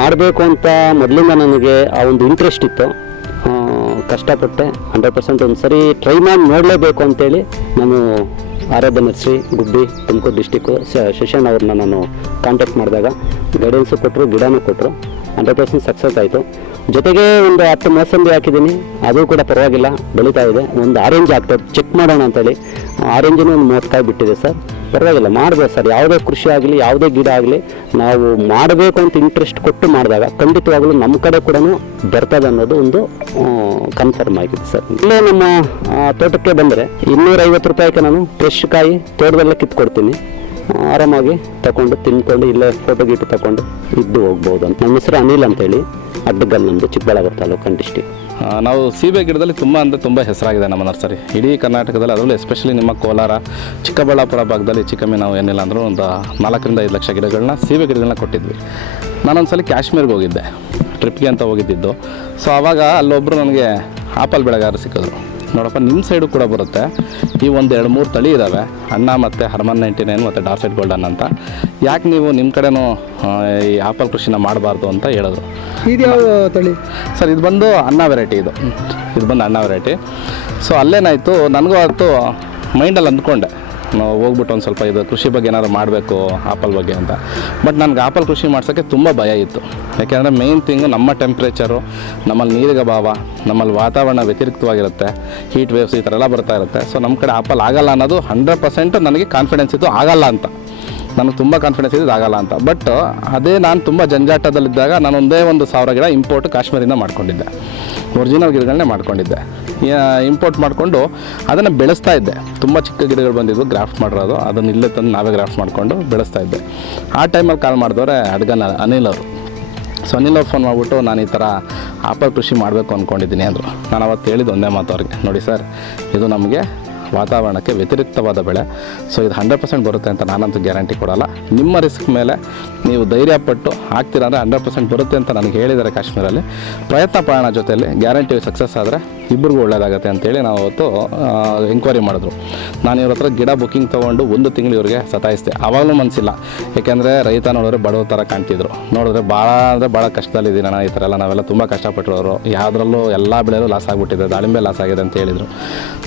ಮಾಡಬೇಕು ಅಂತ ಮೊದಲಿಂದ ನನಗೆ ಆ ಒಂದು ಇಂಟ್ರೆಸ್ಟ್ ಇತ್ತು. ಕಷ್ಟಪಟ್ಟೆ 100% ಒಂದು ಸರಿ ಟ್ರೈ ಮಾಡಿ ನೋಡಲೇಬೇಕು ಅಂತೇಳಿ ನಾನು ಆರಾಧ್ಯ ನರ್ಸರಿ ಗುಬ್ಬಿ ತುಮಕೂರು ಡಿಸ್ಟಿಕ್ಕು ಶಶಾನ್ ಅವ್ರನ್ನ ನಾನು ಕಾಂಟ್ಯಾಕ್ಟ್ ಮಾಡಿದಾಗ ಗೈಡೆನ್ಸು ಕೊಟ್ಟರು, ಗಿಡನೂ ಕೊಟ್ಟರು. 100% ಸಕ್ಸಸ್ ಆಯಿತು. ಜೊತೆಗೆ ಒಂದು 10 ಮೋಸಂಬಿ ಹಾಕಿದ್ದೀನಿ, ಅದು ಕೂಡ ಪರವಾಗಿಲ್ಲ, ಬೆಳೀತಾ ಇದೆ. ಒಂದು ಆರೆಂಜ್ ಆಗ್ತದೆ, ಚೆಕ್ ಮಾಡೋಣ ಅಂತೇಳಿ ಆರೆಂಜಿನೂ ಒಂದು 30 ಕಾಯಿ ಬಿಟ್ಟಿದೆ ಸರ್. ಪರವಾಗಿಲ್ಲ, ಮಾಡ್ಬೋದು ಸರ್. ಯಾವುದೇ ಕೃಷಿ ಆಗಲಿ, ಯಾವುದೇ ಗಿಡ ಆಗಲಿ, ನಾವು ಮಾಡಬೇಕು ಅಂತ ಇಂಟ್ರೆಸ್ಟ್ ಕೊಟ್ಟು ಮಾಡಿದಾಗ ಖಂಡಿತವಾಗಲೂ ನಮ್ಮ ಕಡೆ ಕೂಡ ಬರ್ತದೆ ಅನ್ನೋದು ಒಂದು ಕನ್ಫರ್ಮ್ ಆಗಿದೆ ಸರ್. ಇಲ್ಲೇ ನಮ್ಮ ತೋಟಕ್ಕೆ ಬಂದರೆ 250 ರೂಪಾಯಿಗೆ ನಾನು ಫ್ರೆಶ್ ಕಾಯಿ ತೋಟದಲ್ಲೇ ಕಿತ್ಕೊಡ್ತೀನಿ. ಆರಾಮಾಗಿ ತಗೊಂಡು ತಿನ್ಕೊಂಡು ಇಲ್ಲೇ ಫೋಟೋ ಗೀಟು ತಗೊಂಡು ಇದ್ದು ಹೋಗ್ಬೋದು ಅಂತ. ನಮ್ಮ ಹೆಸರು ಅನಿಲ್ ಅಂತೇಳಿ, ಅಡ್ಡಗಲ್ ನಮ್ಮದು, ಚಿಕ್ಕಬಳ್ಳಾಪುರ ತಾಲೂಕು ಡಿಸ್ಟಿಕ್. ನಾವು ಸೀಬೆ ಗಿಡದಲ್ಲಿ ತುಂಬ ಹೆಸರಾಗಿದೆ ನಮ್ಮ ನರ್ಸರಿ ಇಡೀ ಕರ್ನಾಟಕದಲ್ಲಿ. ಅದರಲ್ಲೂ ಎಸ್ಪೆಷಲಿ ನಿಮ್ಮ ಕೋಲಾರ, ಚಿಕ್ಕಬಳ್ಳಾಪುರ ಭಾಗದಲ್ಲಿ ಚಿಕ್ಕಮ್ಮಿ ನಾವು ಏನಿಲ್ಲ ಅಂದರೂ ಒಂದು 4 ರಿಂದ 5 ಲಕ್ಷ ಗಿಡಗಳನ್ನ ಸೀಬೆ ಗಿಡಗಳನ್ನ ಕೊಟ್ಟಿದ್ವಿ. ನಾನೊಂದ್ಸಲ ಕಾಶ್ಮೀರ್ಗೆ ಹೋಗಿದ್ದೆ, ಟ್ರಿಪ್ಗೆ ಅಂತ ಹೋಗಿದ್ದಿದ್ದು. ಸೊ ಆವಾಗ ಅಲ್ಲೊಬ್ಬರು ನನಗೆ ಆಪಲ್ ಬೆಳೆಗಾರರು ಸಿಕ್ಕಿದ್ರು. ನೋಡಪ್ಪ, ನಿಮ್ಮ ಸೈಡು ಕೂಡ ಬರುತ್ತೆ, ಈ ಒಂದು 2-3 ತಳಿ ಇದ್ದಾವೆ, ಅಣ್ಣ ಮತ್ತು ಹರ್ಮನ್ 99 ಮತ್ತು ಡಾರ್ಸೆಟ್ ಗೋಲ್ಡನ್ ಅಂತ. ಯಾಕೆ ನೀವು ನಿಮ್ಮ ಕಡೆನೂ ಈ ಆಪಲ್ ಕೃಷಿನ ಮಾಡಬಾರ್ದು ಅಂತ ಹೇಳಿದ್ರು. ಇದು ಯಾವ ತಳಿ ಸರ್? ಇದು ಬಂದು ಅಣ್ಣ ವೆರೈಟಿ. ಇದು ಬಂದು ಅಣ್ಣ ವೆರೈಟಿ. ಸೊ ಅಲ್ಲೇನಾಯಿತು, ನನಗೂ ಅವತ್ತು ಮೈಂಡಲ್ಲಿ ಅಂದ್ಕೊಂಡೆ, ನಾವು ಹೋಗ್ಬಿಟ್ಟು ಒಂದು ಸ್ವಲ್ಪ ಇದು ಕೃಷಿ ಬಗ್ಗೆ ಏನಾದ್ರು ಮಾಡಬೇಕು ಆಪಲ್ ಬಗ್ಗೆ ಅಂತ. ಬಟ್ ನನಗೆ ಆಪಲ್ ಕೃಷಿ ಮಾಡ್ಸೋಕ್ಕೆ ತುಂಬ ಭಯ ಇತ್ತು. ಯಾಕೆಂದರೆ ಮೇಯ್ನ್ ಥಿಂಗು ನಮ್ಮ ಟೆಂಪ್ರೇಚರು, ನಮ್ಮಲ್ಲಿ ನೀರಿನ ಅಭಾವ, ನಮ್ಮಲ್ಲಿ ವಾತಾವರಣ ವ್ಯತಿರಿಕ್ತವಾಗಿರುತ್ತೆ, ಹೀಟ್ ವೇವ್ಸ್ ಈ ಥರ ಎಲ್ಲ ಬರ್ತಾ ಇರುತ್ತೆ. ಸೊ ನಮ್ಮ ಕಡೆ ಆಪಲ್ ಆಗಲ್ಲ ಅನ್ನೋದು 100% ನನಗೆ ಕಾನ್ಫಿಡೆನ್ಸ್ ಇತ್ತು, ಆಗಲ್ಲ ಅಂತ. ನನಗೆ ತುಂಬ ಕಾನ್ಫಿಡೆನ್ಸ್ ಇದ್ದು ಆಗಲ್ಲ ಅಂತ. ಬಟ್ ಅದೇ ನಾನು ತುಂಬ ಜಂಜಾಟದಲ್ಲಿದ್ದಾಗ ನಾನು ಒಂದೇ 1,000 ಗಿಡ ಇಂಪೋರ್ಟ್ ಕಾಶ್ಮೀರಿಂದ ಮಾಡ್ಕೊಂಡಿದ್ದೆ. ಒರಿಜಿನಲ್ ಗಿಡಗಳನ್ನೇ ಮಾಡ್ಕೊಂಡಿದ್ದೆ. ಇಂಪೋರ್ಟ್ ಮಾಡಿಕೊಂಡು ಅದನ್ನು ಬೆಳೆಸ್ತಾ ಇದ್ದೆ. ತುಂಬ ಚಿಕ್ಕ ಗಿಡಗಳು ಬಂದಿದ್ವು, ಗ್ರಾಫ್ಟ್ ಮಾಡಿರೋದು. ಅದನ್ನು ಇಲ್ಲೇ ತಂದು ನಾವೇ ಗ್ರಾಫ್ಟ್ ಮಾಡಿಕೊಂಡು ಬೆಳೆಸ್ತಾ ಇದ್ದೆ. ಆ ಟೈಮಲ್ಲಿ ಕಾಲ್ ಮಾಡಿದವ್ರೆ ಅನಿಲ್ ಅವರು. ಸೊ ಅನಿಲ್ ಅವ್ರು ಫೋನ್ ಮಾಡಿಬಿಟ್ಟು, ನಾನು ಈ ಥರ ಆಪಲ್ ಕೃಷಿ ಮಾಡಬೇಕು ಅಂದ್ಕೊಂಡಿದ್ದೀನಿ ಅಂದರು. ನಾನು ಅವತ್ತು ಹೇಳಿದ್ದು ಒಂದೇ ಮಾತು ಅವ್ರಿಗೆ, ನೋಡಿ ಸರ್, ಇದು ನಮಗೆ ವಾತಾವರಣಕ್ಕೆ ವ್ಯತಿರಿಕ್ತವಾದ ಬೆಳೆ. ಸೊ ಇದು 100% ಬರುತ್ತೆ ಅಂತ ನಾನಂತೂ ಗ್ಯಾರಂಟಿ ಕೊಡೋಲ್ಲ. ನಿಮ್ಮ ರಿಸ್ಕ್ ಮೇಲೆ ನೀವು ಧೈರ್ಯಪಟ್ಟು ಹಾಕ್ತೀರ ಅಂದರೆ 100% ಬರುತ್ತೆ ಅಂತ ನನಗೆ ಹೇಳಿದ್ದಾರೆ ಕಾಶ್ಮೀರಲ್ಲಿ. ಪ್ರಯತ್ನ ಪಡೋಣ, ಜೊತೆಯಲ್ಲಿ ಗ್ಯಾರಂಟಿ ಸಕ್ಸಸ್ ಆದರೆ ಇಬ್ಬರಿಗೂ ಒಳ್ಳೆಯದಾಗುತ್ತೆ ಅಂತೇಳಿ ನಾವು ಅವತ್ತು ಎಂಕ್ವೈರಿ ಮಾಡಿದ್ರು. ನಾನು ಇವ್ರ ಹತ್ರ ಗಿಡ ಬುಕ್ಕಿಂಗ್ ತೊಗೊಂಡು 1 ತಿಂಗಳು ಇವ್ರಿಗೆ ಸತಾಯಿಸಿದೆ. ಆವಾಗಲೂ ಮನಸ್ಸಿಲ್ಲ, ಏಕೆಂದರೆ ರೈತ ನೋಡಿದ್ರೆ ಬಡವ ಥರ ಕಾಣ್ತಿದ್ರು. ನೋಡಿದ್ರೆ ಭಾಳ ಕಷ್ಟದಲ್ಲಿದ್ದೀನಿ ನಾನು, ಈ ಥರ ಎಲ್ಲ ನಾವೆಲ್ಲ ತುಂಬ ಕಷ್ಟಪಟ್ಟಿರೋರು, ಯಾವುದ್ರಲ್ಲೂ ಎಲ್ಲ ಬೆಳೆಯಲ್ಲೂ ಲಾಸ್ ಆಗಿಬಿಟ್ಟಿದೆ, ದಾಳಿಂಬೆ ಲಾಸ್ ಆಗಿದೆ ಅಂತ ಹೇಳಿದರು.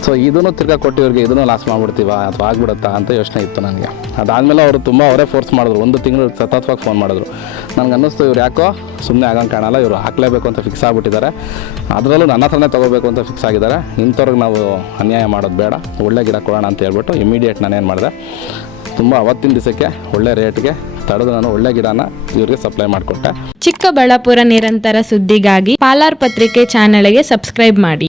ಸೊ ಇದನ್ನು ತಿರ್ಗಾ ಕೊಟ್ಟು ಇವ್ರಿಗೆ ಇದನ್ನು ಲಾಸ್ ಮಾಡಿಬಿಡ್ತೀವ ಅಥವಾ ಆಗ್ಬಿಡುತ್ತಾ ಅಂತ ಯೋಚನೆ ಇತ್ತು ನನಗೆ. ಅದಾದಮೇಲೆ ಅವರು ಅವರೇ ಫೋರ್ಸ್ ಮಾಡಿದ್ರು. 1 ತಿಂಗಳು ಸತತವಾಗಿ ಫೋನ್ ಮಾಡಿದ್ರು. ನನಗೆ ಅನ್ನಿಸ್ತು, ಇವ್ರು ಯಾಕೋ ಸುಮ್ಮನೆ ಆಗಂಗೆ ಕಾಣಲ್ಲ, ಇವರು ಹಾಕಲೇಬೇಕು ಅಂತ ಫಿಕ್ಸ್ ಆಗಿಬಿಟ್ಟಿದ್ದಾರೆ. ಅದರಲ್ಲೂ ನನ್ನ ಹತ್ರನೇ ತೊಗೋಬೇಕು ಅಂತ ಫಿಕ್ಸ್ ಆಗಿದ್ದಾರೆ. ಇಂಥವ್ರಿಗೆ ನಾವು ಅನ್ಯಾಯ ಮಾಡೋದು ಬೇಡ, ಒಳ್ಳೆ ಗಿಡ ಕೊಡೋಣ ಅಂತ ಹೇಳ್ಬಿಟ್ಟು ಇಮಿಡಿಯೇಟ್ ನಾನೇನು ಮಾಡಿದೆ, ತುಂಬ ಅವತ್ತಿನ ದಿವಸಕ್ಕೆ ಒಳ್ಳೆ ರೇಟ್ಗೆ ತಡೆದು ನಾನು ಒಳ್ಳೆ ಗಿಡನ ಇವ್ರಿಗೆ ಸಪ್ಲೈ ಮಾಡಿಕೊಟ್ಟೆ. ಚಿಕ್ಕಬಳ್ಳಾಪುರ ನಿರಂತರ ಸುದ್ದಿಗಾಗಿ ಪಾಲಾರ್ ಪತ್ರಿಕೆ ಚಾನೆಲ್ಗೆ ಸಬ್ಸ್ಕ್ರೈಬ್ ಮಾಡಿ.